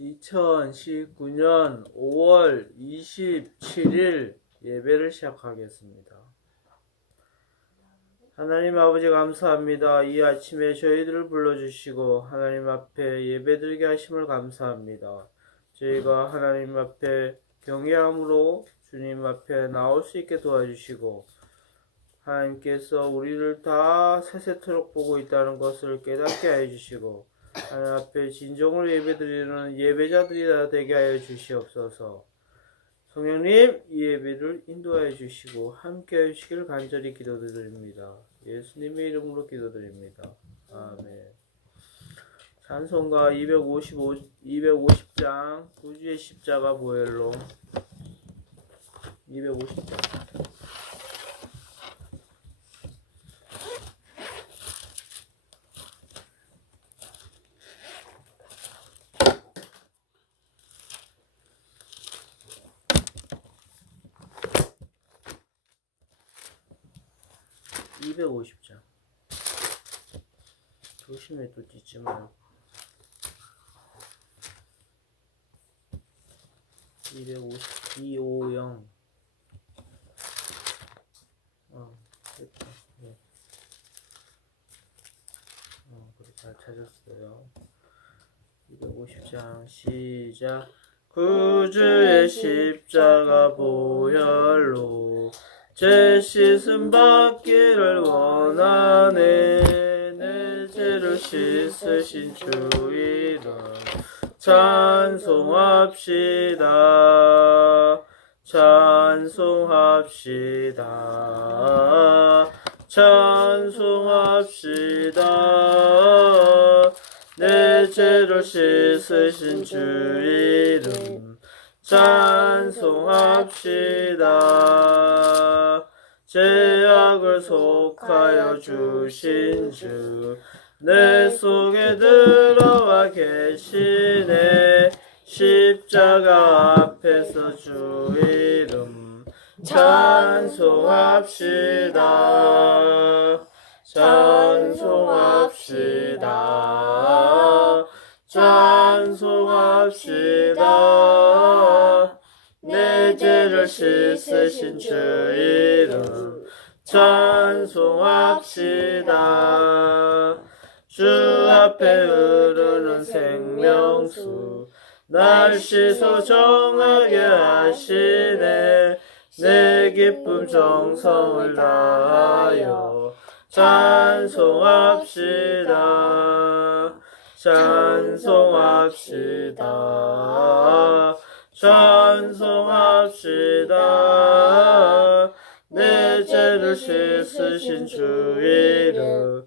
2019년 5월 27일 예배를 시작하겠습니다. 하나님 아버지 감사합니다. 이 아침에 저희들을 불러주시고 하나님 앞에 예배드리게 하심을 감사합니다. 저희가 하나님 앞에 경외함으로 주님 앞에 나올 수 있게 도와주시고 하나님께서 우리를 다 세세토록 보고 있다는 것을 깨닫게 하여 주시고 하나님 앞에 진정으로 예배드리는 예배자들이 다 되게 하여 주시옵소서. 성령님 이 예배를 인도하여 주시고 함께 해 주시기를 간절히 기도드립니다. 예수님의 이름으로 기도드립니다. 아멘. 찬송가 255, 250장 구주의 십자가 보혈로 250장 250장. 찢지 말고. 250, 250. 어, 됐다. 네. 어, 그래, 잘 찾았어요. 250장, 시작. 구주의 십자가 보혈로 제 씻음 받기를 원하네 내 죄를 씻으신 주 이름 찬송합시다. 찬송합시다. 찬송합시다. 내 죄를 씻으신 주 이름. 찬송합시다. 죄악을 속하여 주신 주, 내 속에 들어와 계시네. 십자가 앞에서 주 이름 찬송합시다. 찬송합시다. 찬송합시다. 내 죄를 씻으신 주 이름 찬송합시다. 주 앞에 흐르는 생명수 날 씻어 정하게 하시네 내 기쁨 정성을 다하여 찬송합시다. 찬송합시다. 찬송합시다. 내 죄를 씻으신 주 이름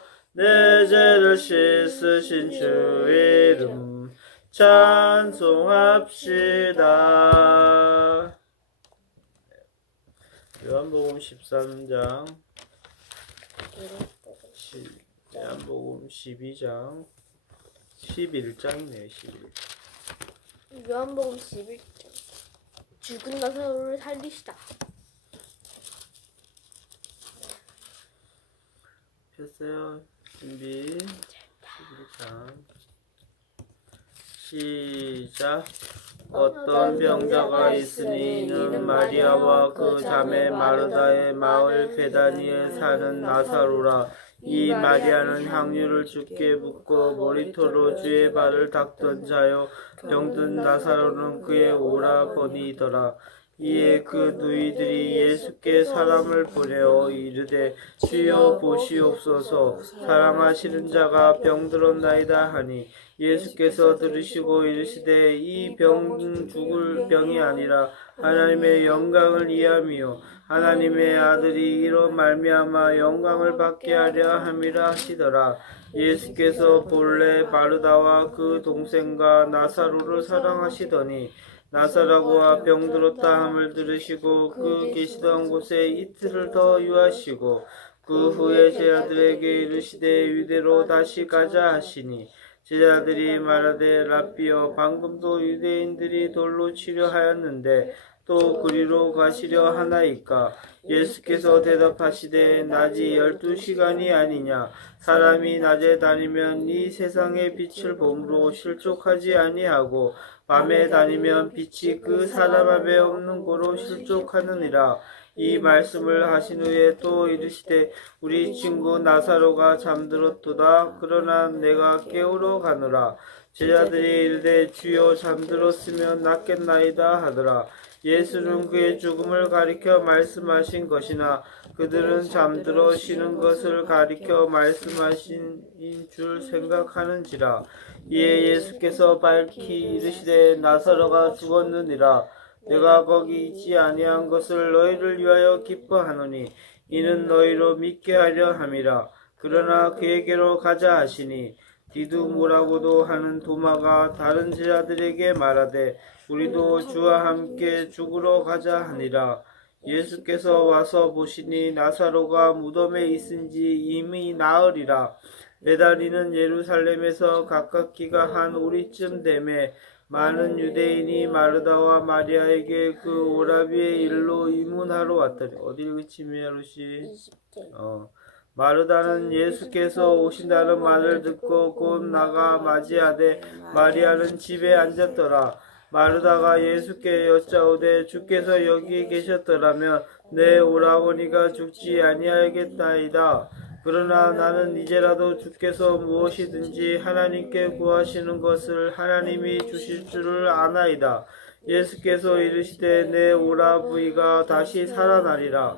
내 죄를 씻으신 주 이름 찬송합시다. 요한복음 13장 시- 요한복음 12장 11장이네요 11 요한복음 11장 죽은 나사로를 살리시다. 폈어요 준비. 11장 시작. 어떤 병자가 있으니 이는 마리아와 그 자매 마르다의 마을 베다니에 사는 나사로라. 이 마리아는 향유를 주께 붓고 머리털로 주의 발을 닦던 자요. 병든 나사로는 그의 오라버니더라 이에 그 누이들이 예수께 사람을 보내어 이르되 주여 보시옵소서. 사랑하시는 자가 병들었나이다 하니 예수께서 들으시고 이르시되 이 병 죽을 병이 아니라 하나님의 영광을 위함이요. 하나님의 아들이 이로 말미암아 영광을 받게 하려 함이라 하시더라. 예수께서 본래 마르다와 그 동생과 나사로를 사랑하시더니 나사라고와 병들었다 함을 들으시고 그 계시던 곳에 이틀을 더 유하시고 그 후에 제자들에게 이르시되 유대로 다시 가자 하시니 제자들이 말하되 라비어 방금도 유대인들이 돌로 치려 하였는데 또 그리로 가시려 하나이까? 예수께서 대답하시되 낮이 열두 시간이 아니냐? 사람이 낮에 다니면 이 세상의 빛을 봄으로 실족하지 아니하고 밤에 다니면 빛이 그 사람 앞에 없는 고로 실족하느니라. 이 말씀을 하신 후에 또 이르시되 우리 친구 나사로가 잠들었도다. 그러나 내가 깨우러 가노라. 제자들이 이르되 주여 잠들었으면 낫겠나이다 하더라 예수는 그의 죽음을 가리켜 말씀하신 것이나 그들은 잠들어 쉬는 것을 가리켜 말씀하신 줄 생각하는지라. 이에 예수께서 밝히 이르시되 나사로가 죽었느니라. 내가 거기 있지 아니한 것을 너희를 위하여 기뻐하노니 이는 너희로 믿게 하려 함이라. 그러나 그에게로 가자 하시니 디두모라고도 하는 도마가 다른 제자들에게 말하되 우리도 주와 함께 죽으러 가자 하니라. 예수께서 와서 보시니 나사로가 무덤에 있은지 이미 나으리라. 내다리는 예루살렘에서 가깝기가 한 우리쯤 됨에 많은 유대인이 마르다와 마리아에게 그 오라비의 일로 이문하러 왔더니 어디를 그치며 루시? 20대. 어 마르다는 예수께서 오신다는 말을 듣고 곧 나가 맞이하되 마리아는 집에 앉았더라. 마르다가 예수께 여짜오되 주께서 여기 계셨더라면 내 오라버니가 죽지 아니하겠나이다. 그러나 나는 이제라도 주께서 무엇이든지 하나님께 구하시는 것을 하나님이 주실 줄을 아나이다. 예수께서 이르시되 내 오라부이가 다시 살아나리라.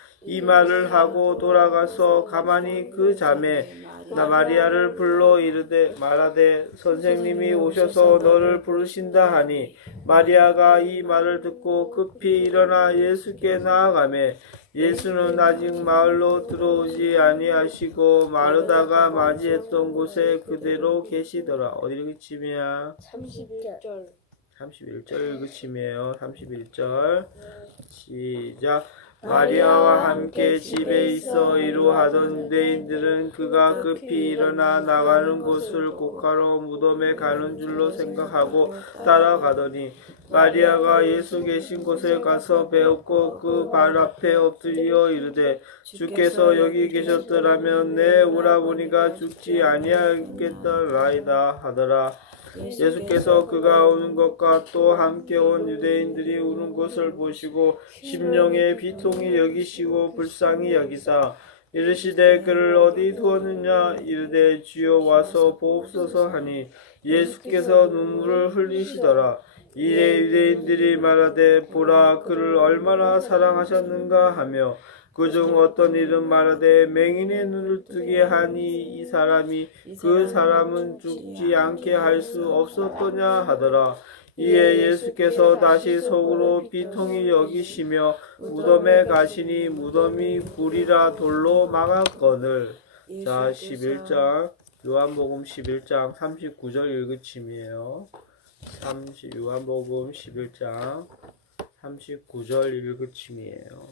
이 말을 하고 돌아가서 가만히 그 자매 나 마리아를 불러 이르되 말하되 선생님이 오셔서 너를 부르신다 하니 마리아가 이 말을 듣고 급히 일어나 예수께 나아가매 예수는 아직 마을로 들어오지 아니하시고 마르다가 맞이했던 곳에 그대로 계시더라 어디를 그치며 31절. 31절 그침이에요. 31절 시작 마리아와 함께 집에 있어 이루하던 유대인들은 그가 급히 일어나 나가는 곳을 고가로 무덤에 가는 줄로 생각하고 따라가더니 마리아가 예수 계신 곳에 가서 배웠고 그 발 앞에 엎드려 이르되 주께서 여기 계셨더라면 내 오라버니가 죽지 아니하겠더라이다 하더라 예수께서 그가 우는 것과 또 함께 온 유대인들이 우는 것을 보시고 심령의 비통이 여기시고 불쌍히 여기사 이르시되 그를 어디 두었느냐? 이르되 주여 와서 보옵소서 하니 예수께서 눈물을 흘리시더라. 이에 유대인들이 말하되 보라 그를 얼마나 사랑하셨는가? 하며 그중 어떤 이는 말하되 맹인의 눈을 뜨게 하니 이 사람이 그 사람은 죽지 않게 할 수 없었더냐 하더라. 이에 예수께서 다시 속으로 비통히 여기시며 무덤에 가시니 무덤이 불이라 돌로 막았거늘. 자, 11장 요한복음 11장 39절 읽으침이에요. 30 요한복음 11장 39절 읽으침이에요.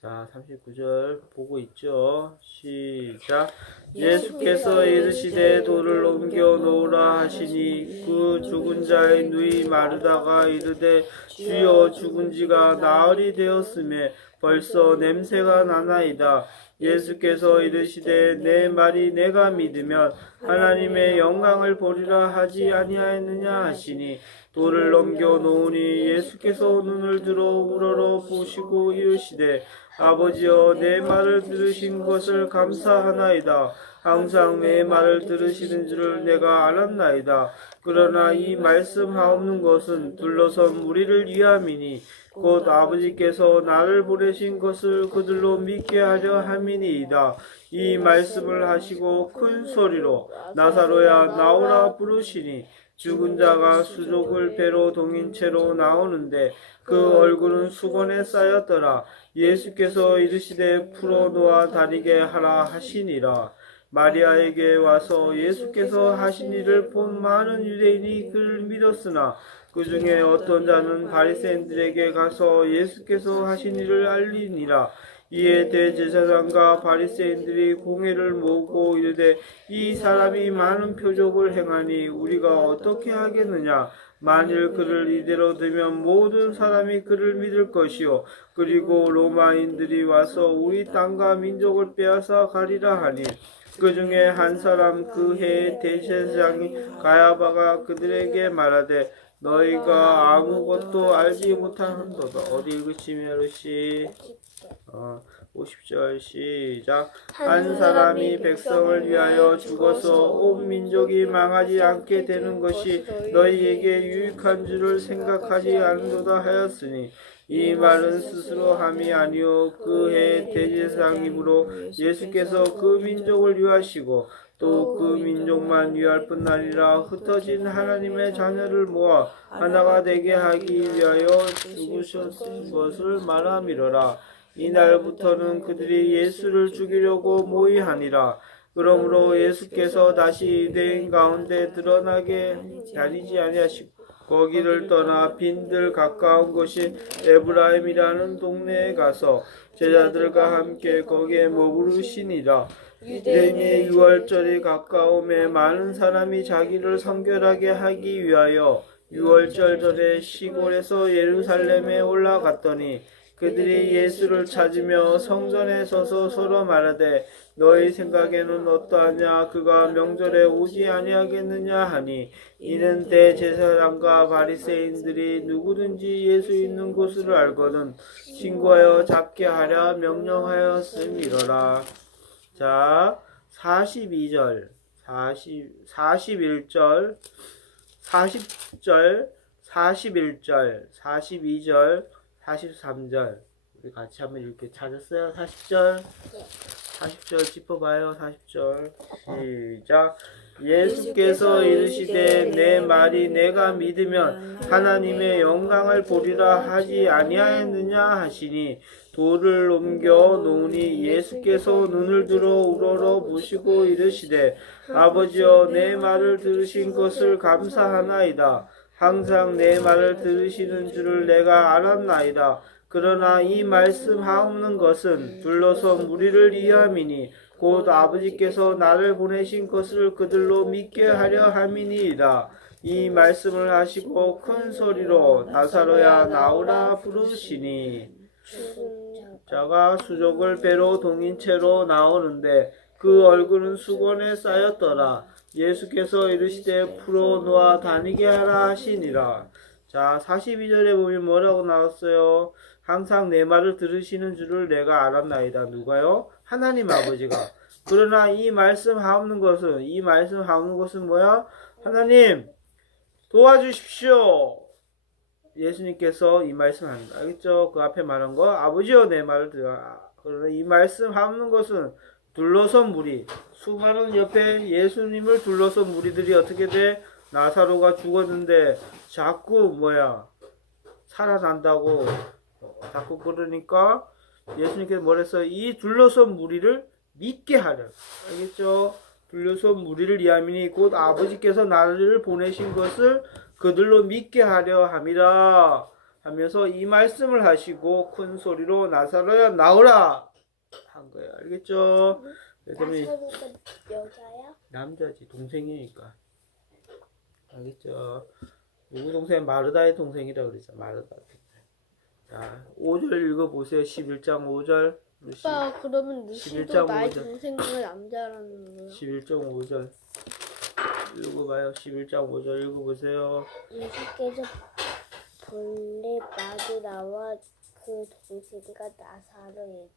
자, 39절 보고 있죠? 시작. 예수께서 이르시되 돌을 옮겨 놓으라 하시니 그 죽은 자의 누이 마르다가 이르되 주여 죽은 지가 나흘이 되었음에 벌써 냄새가 나나이다. 예수께서 이르시되 내 말이 내가 믿으면 하나님의 영광을 보리라 하지 아니하였느냐 하시니 돌을 넘겨 놓으니 예수께서 눈을 들어 우러러 보시고 이르시되 아버지여 내 말을 들으신 것을 감사하나이다 항상 내 말을 들으시는 줄을 내가 알았나이다. 그러나 이 말씀 하옵는 것은 둘러선 무리를 위함이니 곧 아버지께서 나를 보내신 것을 그들로 믿게 하려 함이니이다. 이 말씀을 하시고 큰 소리로 나사로야 나오라 부르시니 죽은 자가 수족을 배로 동인 채로 나오는데 그 얼굴은 수건에 쌓였더라. 예수께서 이르시되 풀어 놓아 다니게 하라 하시니라. 마리아에게 와서 예수께서 하신 일을 본 많은 유대인이 그를 믿었으나 그 중에 어떤 자는 바리새인들에게 가서 예수께서 하신 일을 알리니라. 이에 대제사장과 바리새인들이 공회를 모으고 이르되 이 사람이 많은 표적을 행하니 우리가 어떻게 하겠느냐? 만일 그를 이대로 두면 모든 사람이 그를 믿을 것이요. 그리고 로마인들이 와서 우리 땅과 민족을 빼앗아 가리라 하니 그 중에 한 사람 그 해의 대제사장이 가야바가 그들에게 말하되 너희가 아무것도 알지 못하는도다. 어디 읽으시면 어르시 어, 50절 시작. 한 사람이 백성을 위하여 죽어서 온 민족이 망하지 않게 되는 것이 너희에게 유익한 줄을 생각하지 않는도다 하였으니 이 말은 스스로 함이 아니요. 그해 대제사장이므로 예수께서 그 민족을 위하시고 또 그 민족만 위할 뿐 아니라 흩어진 하나님의 자녀를 모아 하나가 되게 하기 위하여 죽으셨은 것을 말함이로라 이날부터는 그들이 예수를 죽이려고 모의하니라. 그러므로 예수께서 다시 유대인 가운데 드러나게 다니지 아니하시고 거기를 떠나 빈들 가까운 곳이 에브라임이라는 동네에 가서 제자들과 함께 거기에 머무르시니라. 유대인의 유월절이 가까움에 많은 사람이 자기를 성결하게 하기 위하여 유월절 전에 시골에서 예루살렘에 올라갔더니 그들이 예수를 찾으며 성전에 서서 서로 말하되 너희 생각에는 어떠하냐? 그가 명절에 오지 아니하겠느냐? 하니 이는 대제사장과 바리새인들이 누구든지 예수 있는 곳을 알거든 신고하여 잡게 하려 명령하였음이로라. 자 42절 40, 41절 40절 41절 42절 43절. 우리 같이 한번 이렇게 찾았어요. 40절. 40절 짚어봐요. 40절. 시작. 예수께서 이르시되 내 말이 내가 믿으면 하나님의 영광을 보리라 하지 아니하였느냐 하시니 돌을 옮겨 놓으니 예수께서 눈을 들어 우러러 보시고 이르시되 아버지여 내 말을 들으신 것을 감사하나이다 항상 내 말을 들으시는 줄을 내가 알았나이다 그러나 이 말씀 하옵는 것은 둘러서 무리를 이함이니 곧 아버지께서 나를 보내신 것을 그들로 믿게 하려 함이니이다. 이 말씀을 하시고 큰 소리로 나사로야 나오라 부르시니 자가 수족을 배로 동인 채로 나오는데 그 얼굴은 수건에 쌓였더라. 예수께서 이르시되 풀어 놓아 다니게 하라 하시니라. 자, 42절에 보면 뭐라고 나왔어요? 항상 내 말을 들으시는 줄을 내가 알았나이다. 누가요? 하나님 아버지가. 그러나 이 말씀 하옵는 것은, 이 말씀 하옵는 것은 뭐야? 하나님, 도와주십시오. 예수님께서 이 말씀 합니다. 알겠죠? 그 앞에 말한 거, 아버지여 내 말을 들어. 그러나 이 말씀 하옵는 것은 둘러선 무리, 수많은 옆에 예수님을 둘러선 무리들이 어떻게 돼? 나사로가 죽었는데 자꾸 뭐야 살아난다고 자꾸 그러니까 예수님께서 뭐랬어요? 이 둘러선 무리를 믿게 하려 알겠죠? 둘러선 무리를 이하미니 곧 아버지께서 나를 보내신 것을 그들로 믿게 하려 함이라 하면서 이 말씀을 하시고 큰 소리로 나사로야 나오라 한 거예요 알겠죠? 그다음에 나사로가 여자야? 남자지 동생이니까. 알겠죠? 누구 동생? 마르다의 동생이라 그러죠. 마르다. 자 5절 읽어보세요. 11장 5절. 오빠 그러면 11장 루시도 나의. 동생을 남자라는 거야? 11장 5절. 읽어봐요. 11장 5절 읽어보세요. 예수께서 본래 마누라와 그 동생과 보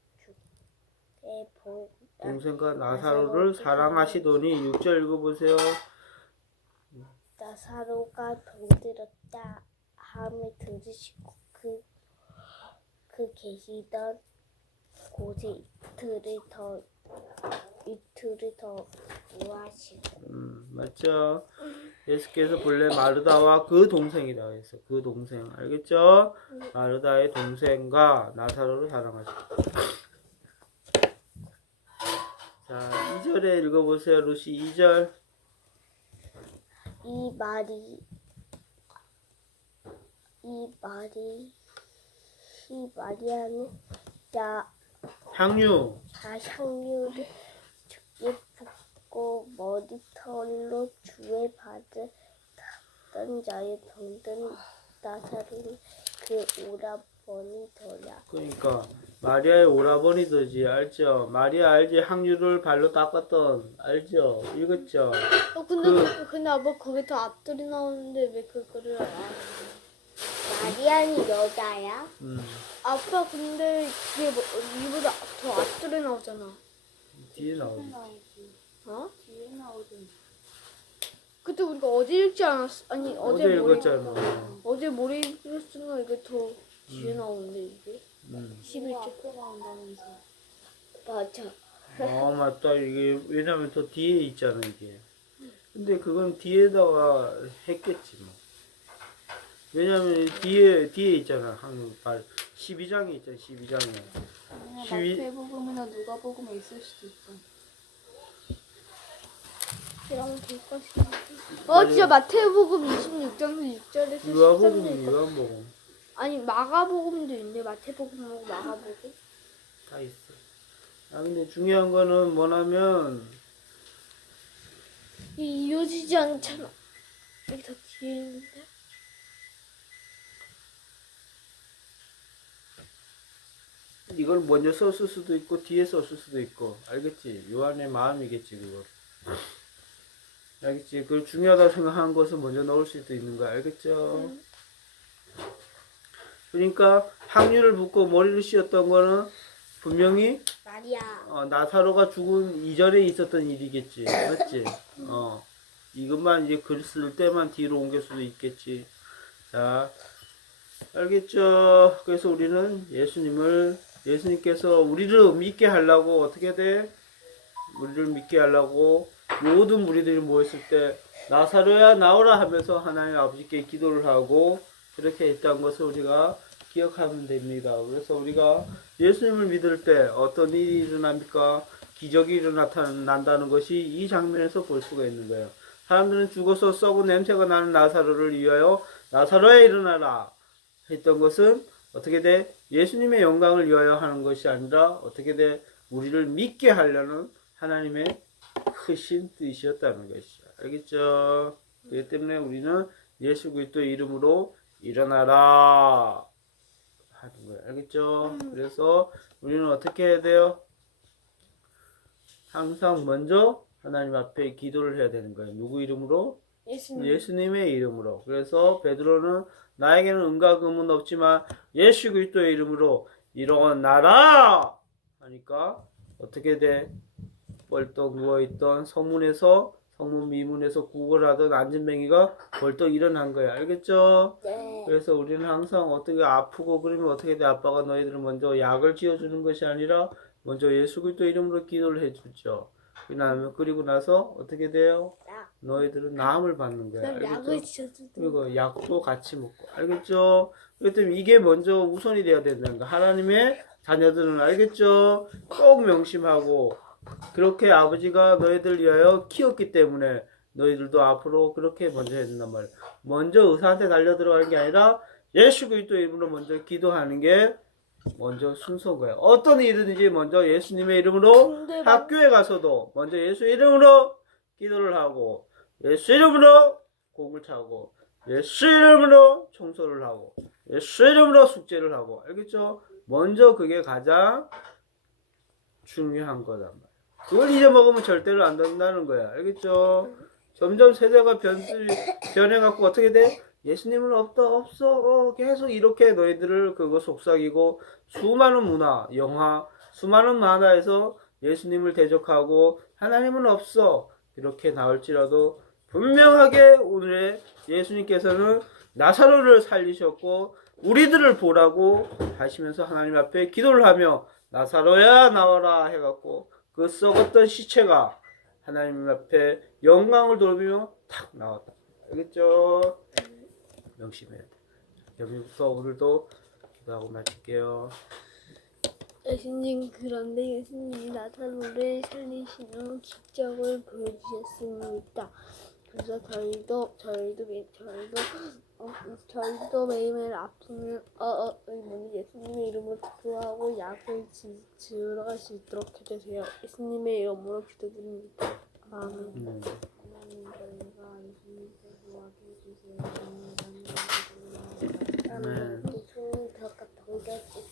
동생과 나사로를 사랑하시더니 6절 읽어보세요. 나사로가 병들었다 함을 들으시고 그, 그 계시던 곳에 이틀을 더 이틀을 더 우하시고 음, 맞죠? 예수께서 본래 마르다와 그 동생이라고 했어. 그 동생. 알겠죠? 마르다의 동생과 나사로를 사랑하시고. 자, 2절에 읽어보세요. 루시 2절. 이 말이 이 말이 이 마리아는 자 향유. 자향유를 죽게 붓고 머리털로 주에 받은 던 자의 병든 나사로는 그 오라 버니더라. 그러니까 마리아의 오라버니더지. 알죠? 마리아 알지? 향유를 발로 닦았던. 알죠? 읽었죠? 어 근데 근데 아빠 거기 더 앞들이 나오는데 왜 그거를 알아? 마리아는 여자야? 음, 아빠 근데 그게 뭐, 이보다 더 앞들이 나오잖아. 뒤에 나오지. 어? 뒤에 나오던 그때 우리가 어제 읽지 않았어? 아니 어제, 어제 모레 읽었잖아. 어제 모레 읽었으니까 이게 더 뒤에 나오는데 이게? 음. 11절 앞에 나온다면서. 맞아. 아 맞다. 이게 왜냐면 더 뒤에 있잖아 이게. 근데 그건 뒤에다가 했겠지 뭐. 왜냐면 뒤에 뒤에 있잖아 한발. 12장에 있잖아 12장에. 아니야 시위- 마태복음이나 누가복음에 있을 수도 있고 이러면 될 것이야. 어 진짜 마태복음 26장에서 6절에서 유아복음 13절 유아복음 아니 마가복음도 있네. 마태복음하고 마가복음. 다 있어. 아 근데 중요한 거는 뭐냐면 이 이어지지 않잖아. 여기 더 뒤에 있는데. 이걸 먼저 썼을 수도 있고 뒤에 썼을 수도 있고. 알겠지? 요한의 마음이겠지 그거 알겠지? 그걸 중요하다 생각하는 것을 먼저 넣을 수도 있는 거야. 알겠죠 그러니까 향유를 붓고 머리를 씌웠던 거는 분명히 마리아. 어, 나사로가 죽은 이전에 있었던 일이겠지. 맞지? 어. 이것만 이제 글 쓸 때만 뒤로 옮길 수도 있겠지. 자 알겠죠? 그래서 우리는 예수님을 예수님께서 우리를 믿게 하려고 어떻게 돼? 우리를 믿게 하려고 모든 무리들이 모였을 때 나사로야 나오라 하면서 하나님 아버지께 기도를 하고 그렇게 했다는 것을 우리가 기억하면 됩니다. 그래서 우리가 예수님을 믿을 때 어떤 일이 일어납니까? 기적이 일어난다는 것이 이 장면에서 볼 수가 있는 거예요. 사람들은 죽어서 썩은 냄새가 나는 나사로를 위하여 나사로야 일어나라 했던 것은 어떻게 돼? 예수님의 영광을 위하여 하는 것이 아니라 어떻게 돼? 우리를 믿게 하려는 하나님의 크신 뜻이었다는 것이죠. 알겠죠? 그렇기 때문에 우리는 예수 그리스도 이름으로 일어나라 하는 거예요. 알겠죠? 그래서 우리는 어떻게 해야 돼요? 항상 먼저 하나님 앞에 기도를 해야 되는 거예요. 누구 이름으로? 예수님. 예수님 의 이름으로. 그래서 베드로는 나에게는 은과 금은 없지만 예수 그리스도의 이름으로 일어나라 하니까 어떻게 돼? 벌떡 누워 있던 성문에서 성문 미문에서 구걸하던 안진뱅이가 벌떡 일어난 거야. 알겠죠? 네. 그래서 우리는 항상 어떻게 아프고 그러면 어떻게 돼? 아빠가 너희들은 먼저 약을 지어주는 것이 아니라 먼저 예수 그리스도 이름으로 기도를 해주죠. 그다음에 그리고 나서 어떻게 돼요? 약. 너희들은 나음을 받는 거야. 알겠죠? 그리고 약도 같이 먹고 알겠죠? 그렇기 때문에 이게 먼저 우선이 돼야 된다는 거. 하나님의 자녀들은 알겠죠? 꼭 명심하고 그렇게 아버지가 너희들 위하여 키웠기 때문에 너희들도 앞으로 그렇게 먼저 해야 된단 말이야. 먼저 의사한테 달려 들어가는 게 아니라 예수 그리스도 이름으로 먼저 기도하는 게 먼저 순서인 거예요. 어떤 일이든지 먼저 예수님의 이름으로 학교에 가서도 먼저 예수 이름으로 기도를 하고 예수 이름으로 공을 차고 예수 이름으로 청소를 하고 예수 이름으로 숙제를 하고 알겠죠? 먼저 그게 가장 중요한 거단 말이야. 그걸 잊어먹으면 절대로 안 된다는 거야. 알겠죠? 점점 세대가 변수, 변해갖고 어떻게 돼? 예수님은 없다, 없어, 어, 계속 이렇게 너희들을 그거 속삭이고 수많은 문화, 영화, 수많은 만화에서 예수님을 대적하고 하나님은 없어 이렇게 나올지라도 분명하게 오늘의 예수님께서는 나사로를 살리셨고 우리들을 보라고 하시면서 하나님 앞에 기도를 하며 나사로야 나와라 해갖고 그 썩었던 시체가 하나님 앞에 영광을 돌리며 탁 나왔다. 알겠죠? 명심해야 돼. 여기부터 오늘도 기도하고 마칠게요. 예수님 그런데 예수님이 나사로를 살리시는 기적을 보여주셨습니다. 그래서 저희도 저희도 매- 저희도 어, 저희도 매일매일 아프면 어어 뭐니 예수님의 이름으로 기도하고 약을 지, 지으러 수 있도록 해주세요. 예수님의 이름으로 기도드립니다. 아멘. 음. 하나님 저희가 예수님께 도와줘 주세요. 아멘. 좋은 덕과 동전 꼭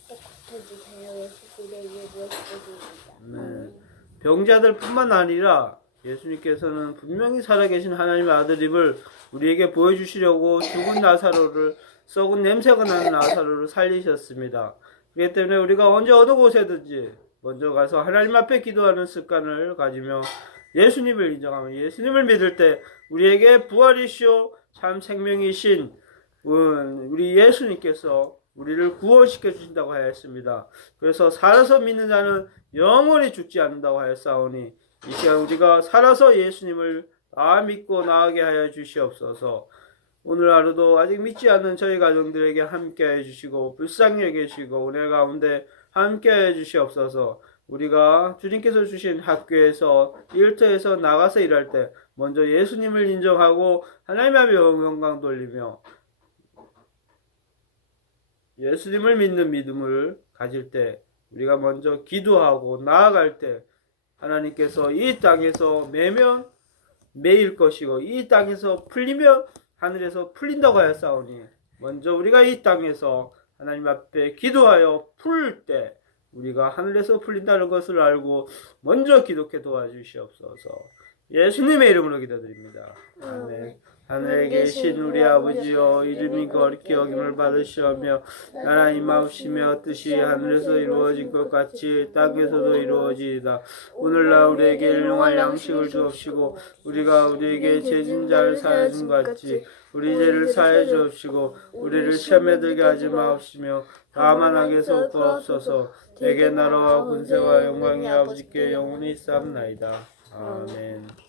해주세요. 예수님의 이름으로 기도드립니다. 네. 병자들뿐만 아니라 예수님께서는 분명히 살아계신 하나님의 아들임을 우리에게 보여주시려고 죽은 나사로를 썩은 냄새가 나는 나사로를 살리셨습니다. 그렇기 때문에 우리가 언제 어느 곳에든지 먼저 가서 하나님 앞에 기도하는 습관을 가지며 예수님을 인정하며 예수님을 믿을 때 우리에게 부활이시오 참 생명이신 음, 우리 예수님께서 우리를 구원시켜 주신다고 하였습니다. 그래서 살아서 믿는 자는 영원히 죽지 않는다고 하였사오니 이 시간 우리가 살아서 예수님을 다 믿고 나아가게 하여 주시옵소서. 오늘 하루도 아직 믿지 않는 저희 가정들에게 함께 해 주시고 불쌍히 여기시고 은혜 가운데 함께 해 주시옵소서. 우리가 주님께서 주신 학교에서 일터에서 나가서 일할 때 먼저 예수님을 인정하고 하나님의 영광 돌리며 예수님을 믿는 믿음을 가질 때 우리가 먼저 기도하고 나아갈 때 하나님께서 이 땅에서 매면 매일 것이고 이 땅에서 풀리면 하늘에서 풀린다고 하였사오니 먼저 우리가 이 땅에서 하나님 앞에 기도하여 풀 때 우리가 하늘에서 풀린다는 것을 알고 먼저 기독해 도와주시옵소서. 예수님의 이름으로 기도드립니다. 아멘 하늘에 계신 우리 아버지여 이름이 거룩히 여김을 받으시오며 나라 임하옵시며 뜻이 하늘에서 이루어진 것 같이 땅에서도 이루어지이다. 오늘날 우리에게 일용할 양식을 주옵시고 우리가 우리에게 죄진 자를 사하여 준것 같이 우리 죄를 사하여 주옵시고 우리를 시험에 들게 하지 마옵시며 다만 악에서 구하옵소서. 내게 나라와 군세와 영광이 아버지께 영원히 쌓나이다. 아멘